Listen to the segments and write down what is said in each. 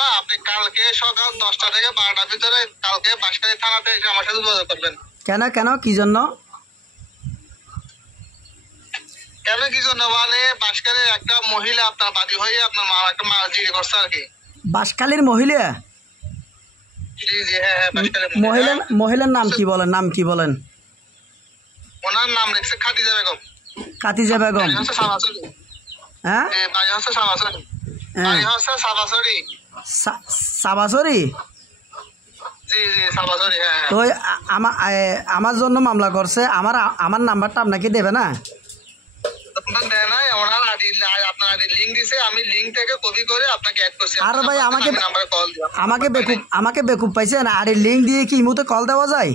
না, আপনি কালকে সকাল 10টা থেকে 12টার ভিতরে কালকে বাঁশখালী থানাতে এসে আমার সাথে যোগাযোগ করবেন। কেন কেন কি জন্য? কেন কি জন্য মানে বাঁশখালীর একটা মহিলা আপনার বাদী হয়ে আপনার মা একটা জিডি করছে আর কি। বাঁশখালীর মহিলা? জি জি হ্যাঁ হ্যাঁ বাঁশখালীর মহিলার নাম কি বলেন? নাম কি বলেন? ওনার নাম লিখছে খাদিজা বেগম। খাদিজা বেগম? হ্যাঁ বাড়ি হচ্ছে সাবাসরি। বাড়ি হচ্ছে সাবাসরি। সাবাসরি? জি জি সাবাসরি হ্যাঁ। তো আমার জন্য মামলা করছে, আমার নাম্বারটা আপনাকে দেবে না? আমাকে বেকুব পাইছেন? আর লিঙ্ক দিয়ে কি ইমুতে কল দেওয়া যায়?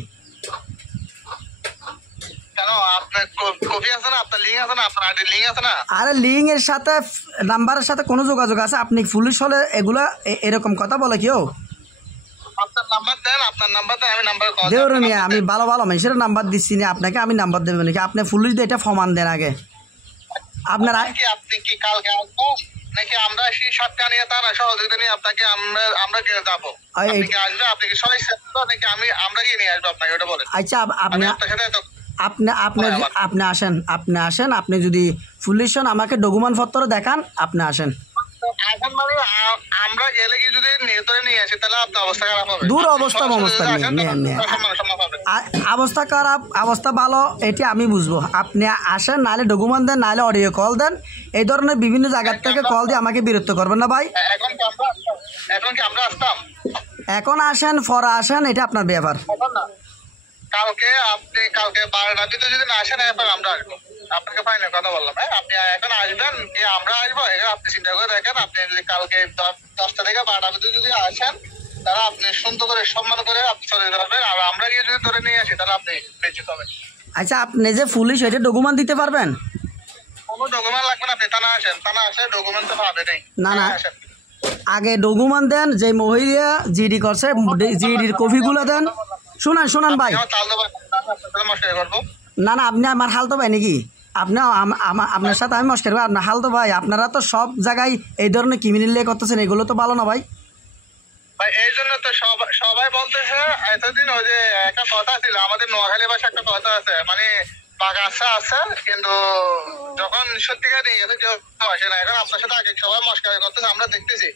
আরে লিঙ্ক এর সাথে নাম্বারের সাথে কোনো যোগাযোগ আছে? আপনি পুলিশ হলে এগুলা এরকম কথা বলে কেউ? দেওর মিয়া, আমি ভালো ভালো মানুষের নাম্বার দিচ্ছি না আপনাকে, আমি নাম্বার দেবেন নাকি? আপনি পুলিশ দিয়ে এটা প্রমাণ দেন আগে। আপনার আপনি কি কালকে আসবেন নাকি আমরা সেই সবটা নিয়ে তারা সহযোগিতা নিয়ে আপনাকে আমরা গিয়ে যাবো? আপনি কি আসবে? আপনি কি সবাই নাকি আমরা গিয়ে নিয়ে আসবো আপনাকে? ওটা বলেন। আচ্ছা আপনি আসেন, আপনি যদি পুলিশ হন আমাকে ডকুমেন্ট পত্র দেখান, আপনি আসেন। আমরা গেলে কি যদি নিয়ে আসি তাহলে আপনার অবস্থা খারাপ হবে। দূর অবস্থা অবস্থা খারাপ অবস্থা ভালো এটি আমি বুঝবো। আপনি আসেন, নাহলে ডকুমেন্ট দেন, নাহলে অডিও কল দেন। এই ধরনের বিভিন্ন জায়গা থেকে কল দিয়ে আমাকে বিরক্ত করবেন না ভাই। এখন কি আমরা আসতাম? এখন আসেন, পরে আসেন, এটা আপনার ব্যাপার। কালকে 12টার ভিতরে যদি না আসেন এরপর আমরা আসবো। আপনাকে ফাইনাল কথা বললাম। হ্যাঁ আপনি এখন আসবেন কি আমরা আসবো? আপনি চিন্তা করে দেখেন। আপনি যদি কালকে 10টা থেকে 12টার ভিতরে যদি আসেন তাহলে আপনি সুন্দর করে সম্মান করে আপনি চলে যেতে পারবেন। আর আমরা গিয়ে যদি ধরে নিয়ে আসি তাহলে আপনি বেঁচে হবেন। আচ্ছা আপনি যে পুলিশ এটা ডকুমেন্ট দিতে পারবেন? কোনো ডকুমেন্ট লাগবে না, আপনি থানা আসেন। থানা আসে ডকুমেন্ট তো পাবে নাই। না আগে ডকুমেন্ট দেন। যে মহিলা জিডি করছে জিডির কপিগুলো দেন। শুনান ভাই। না আপনি আমার হালতো ভাই নাকি? আপনি আপনার সাথে আমি মস্কার ভাই, আপনার হালতো ভাই। আপনারা তো সব জায়গায় এই ধরনের ক্রিমিনাল করতেছেন, এগুলো তো ভালো না ভাই। এই জন্য তো সবাই বলতেছে এতদিন ওই যে একটা কথা ছিল আমাদের নোয়াখালী ভাষা একটা কথা আছে মানে বাগাছা আছে কিন্তু যখন সত্যিকার নিয়ে গেছে কেউ আসে না। এখন আপনার সাথে আগে সবাই মস্কারি করতেছে আমরা দেখতেছি।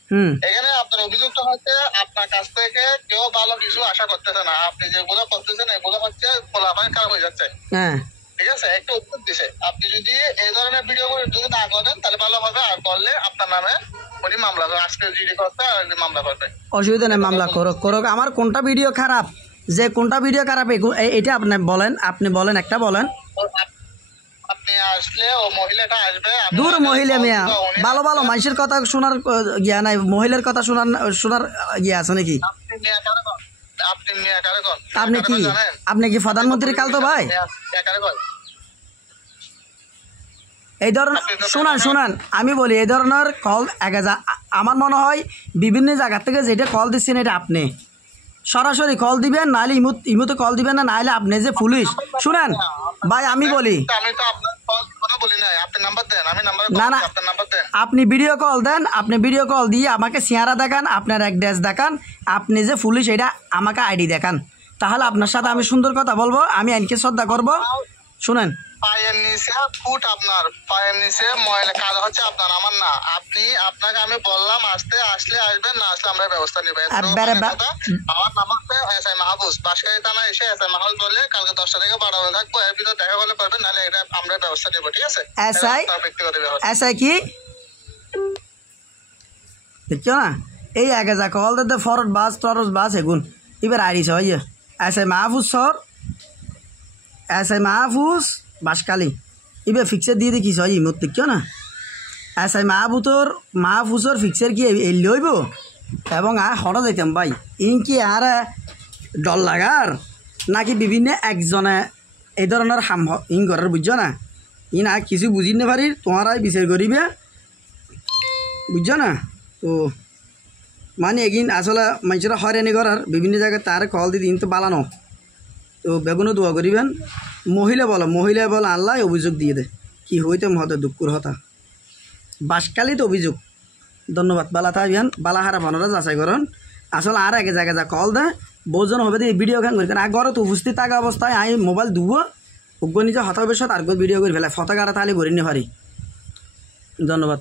এখানে আপনার অভিযুক্ত হচ্ছে আপনার কাছ থেকে কেউ ভালো কিছু আশা করতেছে না। আপনি যেগুলো করতেছেন এগুলো হচ্ছে ফলাফল খারাপ হয়ে যাচ্ছে। ঠিক আছে, একটা উত্তর দিছে। আপনি যদি এই ধরনের ভিডিও করে যদি না করেন তাহলে ভালো হবে। আর করলে আপনার নামে উনি মামলা করবে। আজকে জিডি করতে মামলা করবে, অসুবিধা নেই। মামলা করুক। আমার কোনটা ভিডিও খারাপ, যে কোনটা ভিডিও খারাপ এটা আপনি বলেন। আপনি বলেন, একটা বলেন। আপনি আসলে ও মহিলাটা আসবে। দূর মহিলা মিয়া, ভালো ভালো মানুষের কথা শোনার ইয়া নাই, মহিলার কথা শোনার ইয়া আছে নাকি? আপনি কি প্রধানমন্ত্রী কাল তো ভাই? এই ধরনের শুনান আমি বলি, এই ধরনের কল আমার মনে হয় বিভিন্ন জায়গা থেকে যেটা কল দিচ্ছেন এটা আপনি সরাসরি কল দিবেন, নাহলে ইমুতে কল দিবেন না, নাহলে আপনি যে পুলিশ। শুনেন ভাই আমি বলি, না আপনি ভিডিও কল দেন। আপনি ভিডিও কল দিয়ে আমাকে চেহারা দেখান, আপনার অ্যাড্রেস দেখান, আপনি যে পুলিশ এটা আমাকে আইডি দেখান, তাহলে আপনার সাথে আমি সুন্দর কথা বলবো, আমি আইনকে শ্রদ্ধা করব। শুনেন পায়ের নিচে ফুট, আপনার পায়ের নিচে ময়লা কাজ হচ্ছে আপনার, আমার না। আপনাকে আমি বললাম আসলে আসবেন, না আসলে আমরা ব্যবস্থা নিব। আমার নাম হচ্ছে এসআই মাহবুজ। বাঁশখালী থানা এসে এসআই মাহবুজ বলে কালকে 10টা থেকে 12টা থাকবো, এর ভিতরে দেখা করলে পারবেন, নাহলে এটা আমরা ব্যবস্থা নিব। ঠিক আছে? এসআই কি দেখছো না? এই আগে যা কল দিতে ফরওয়ার্ড বাস এগুন এবার আইরিস হয় এসআই মাহফুজ সর, এসআই মাহফুজ বাঁশখালী এবার ফিক্সার দিয়ে দেখিস হয় ইমত দেখছো না? এসআই মাহফুজর ফিক্সার কি এলি হইব? এবং আর হঠাৎ যাইতাম ভাই ইন কি আর ডল লাগার নাকি বিভিন্ন একজনে এই ধরনের ইন করার বুঝছো না? ইন আর কিছু বুঝি না পারি, তোমারাই বিচার করিবে বুঝছো না? তো মানে এগিন আসলে মানুষরা হয়রানি করার বিভিন্ন জায়গায় তার কল দিতে ইন তো বালানো। তো বেগুনও দোয়া করিবেন। মহিলা বলো আল্লাহ অভিযোগ দিয়ে দে কি হইতে মহতে দুঃখর হতা বাঁশখালীতে অভিযোগ ধন্যবাদ বালা থাকবেন বালা হারা ভানোরা যাচাই করুন আসলে আর আগে জায়গা যা কল দেয় বহুজন হবে দিয়ে ভিডিও খান করি কারণ আগর তো উপস্থিত থাকা অবস্থায় আমি মোবাইল দুবো উগ্র নিজে হতাবেশত আর ভিডিও করে ফেলে ফটো কাটা তাহলে করি নি পারি ধন্যবাদ।